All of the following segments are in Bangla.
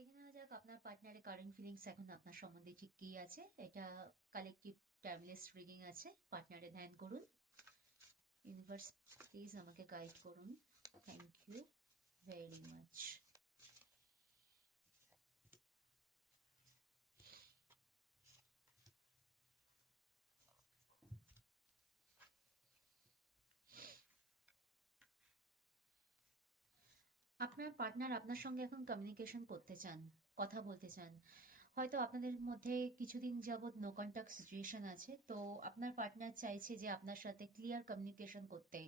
দেখে নেওয়া যাক আপনার পার্টনারের কারেন্ট ফিলিংস এখন আপনার সম্বন্ধে ঠিক কি আছে। এটা কালেকটিভ টাইমলেস রিডিং আছে। পার্টনারে ধ্যান করুন। ইউনিভার্স প্লিজ আমাকে গাইড করুন। Thank you very much. আপনার পার্টনার আপনার সঙ্গে এখন কমিউনিকেশন করতে চান, কথা বলতে চান। হয়তো আপনাদের মধ্যে কিছুদিন যাবৎ নো কন্ট্যাক্ট সিচুয়েশন আছে, তো আপনার পার্টনার চাইছে যে আপনার সাথে ক্লিয়ার কমিউনিকেশন করতে,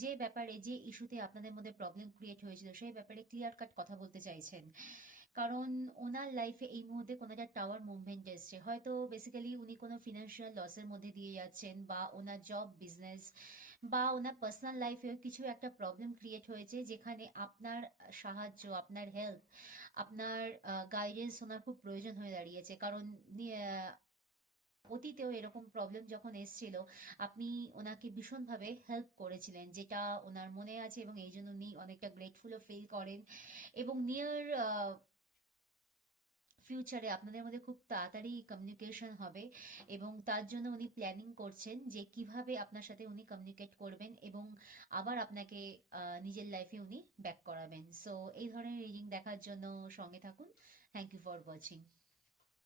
যে ব্যাপারে, যে ইস্যুতে আপনাদের মধ্যে প্রবলেম ক্রিয়েট হয়েছিল সেই ব্যাপারে ক্লিয়ার কাট কথা বলতে চাইছেন। কারণ ওনার লাইফে এই মুহূর্তে কোনো একটা টাওয়ার মুভমেন্ট এসছে। হয়তো বেসিক্যালি উনি কোনো ফিনান্সিয়াল লসের মধ্যে দিয়ে যাচ্ছেন, বা ওনার জব, বিজনেস, বা ওনার পার্সোনাল লাইফেও কিছু একটা প্রবলেম ক্রিয়েট হয়েছে, যেখানে আপনার সাহায্য, আপনার হেল্প, আপনার গাইডেন্স ওনার খুব প্রয়োজন হয়ে দাঁড়িয়েছে। কারণ অতীতেও এরকম প্রবলেম যখন এসেছিল, আপনি ওনাকে ভীষণভাবে হেল্প করেছিলেন, যেটা ওনার মনে আছে, এবং এই জন্য উনি অনেকটা গ্রেটফুলও ফিল করেন। এবং নিয়ার ফিউচারে আপনাদের মধ্যে খুব তাড়াতাড়ি কমিউনিকেশন হবে, এবং তার জন্য উনি প্ল্যানিং করছেন যে কিভাবে আপনার সাথে উনি কমিউনিকেট করবেন এবং আবার আপনাকে নিজের লাইফে উনি ব্যাক করাবেন। সো এই ধরনের রিডিং দেখার জন্য সঙ্গে থাকুন। Thank you for watching.